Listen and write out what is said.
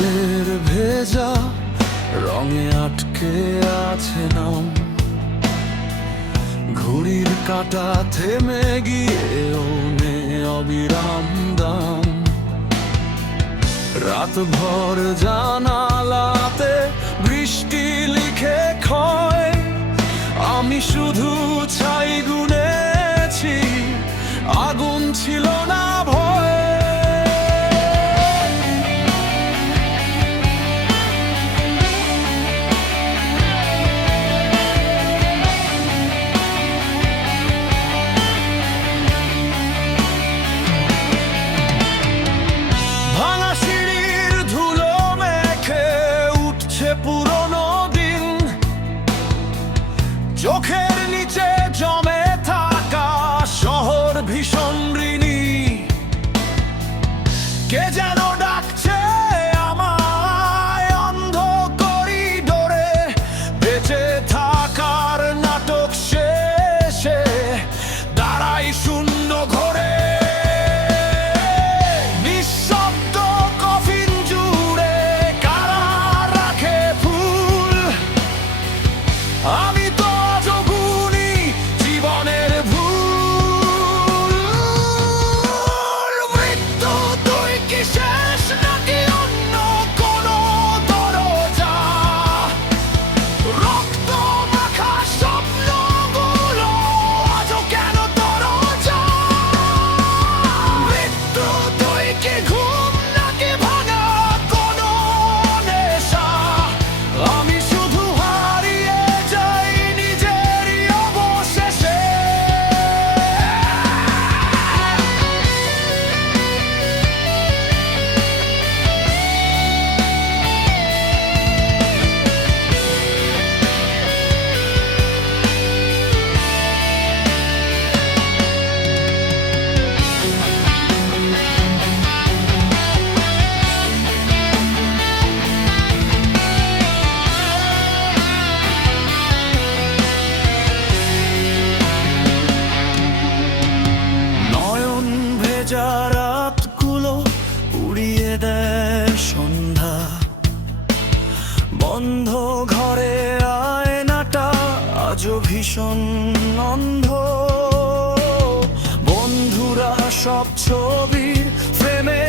দেওয়ালের ভেজা রঙে আটকে আছে নাম। ঘড়ির কাঁটা থেমে গিয়েও নে অবিরাম দাম। রাত ভর জানালাতে বৃষ্টি লিখে ক্ষয়, আমি শুধু ছাই গুনেছি, আগুন ছিল না ভয়। ভাঙা সিঁড়ির ধুলো মেখে উঠছে পুরনো দিন, চোখের নিচে জমে থাকা শহর ভীষণ ঋণী। কে যেন ডাকছে আমায় অন্ধ করিডোরে, বেঁচে থাকার নাটক শেষে দাঁড়াই শূন্য ঘরে। নিঃশব্দ কফিন জুড়ে কারা রাখে ফুল, আমি তো আজও গুনি জীবনের ভুল। মৃত্যু তুই কি শেষ নাকি অন্য কোনো দরজা? রক্ত মাখা স্বপ্নগুলো আজও কেন দরজা? মৃত্যু তুই কি ঘুম নাকি ভাঙা কোনো নেশা? আমি শুধু হারিয়ে যাই নিজেরই অবশেষে। নয়ন ভেজা রাতগুলো উড়িয়ে দেয় সন্ধ্যা, বন্ধ ঘরে আয়নাটা আজও ভীষণ অন্ধ। বন্ধুরা সব ছবির ফ্রেমে